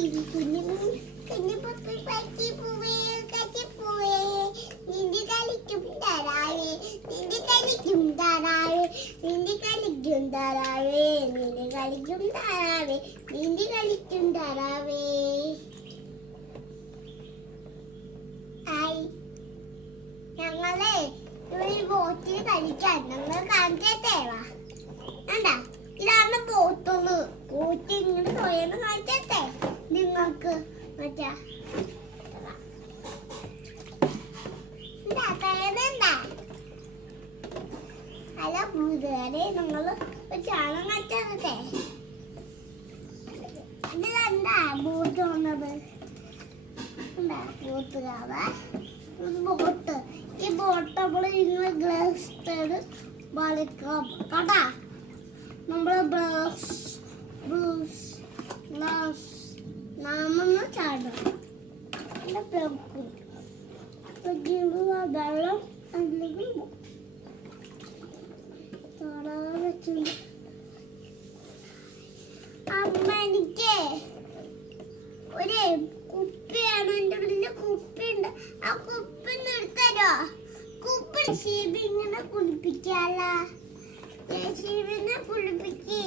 കുഞ്ഞു പപ്പി പറ്റി പോവേ കറ്റി പോവേ നിന്റെ കളിക്കും തരാവേ നിന്റെ കളിക്കും തരാവേ നിന്റെ കളിക്കും തരാവേ നിന്റെ കളിക്കും തരാവേ നിന്റെ കളിക്കും തരാവേ. ഞങ്ങളെ ഒരു ബോട്ടിൽ കളിക്കാൻ ഞങ്ങൾ കാണിച്ചേവാ. എന്താ ഇതാണ് ബോട്ടുള്ളു. ബോട്ട് ഇങ്ങനെ സ്വയം കാണിച്ചേ നിങ്ങൾക്ക്. മറ്റാ അല്ല കൂട്ടുകാരെ ഞങ്ങള് ഒരു ചാണം കാണിച്ചേ. ഇത് കണ്ടാ ബോട്ട് വന്നത്. എന്താ കൂട്ടുകാരെ ബോട്ട്. ഈ ബോട്ട് നമ്മൾ ഇങ്ങനെ ഗ്ലാസ് വലിക്കാം കണ്ടാ. നമ്മള് ബ്രഷ് ബ്രൂസ് ഗ്ലാസ് നാമെന്ന് ചാടും. വെള്ളം അല്ലെങ്കിൽ വെച്ചിട്ടുണ്ട്. അമ്മ എനിക്ക് ഒരു കുപ്പിയാണ്. എൻ്റെ വലിയ കുപ്പിയുണ്ട്. ആ കുപ്പി നിർത്തരോ? കുപ്പി ഷീബി ഇങ്ങനെ കുളിപ്പിക്കാല. ഷീബിനെ കുളിപ്പിക്ക്.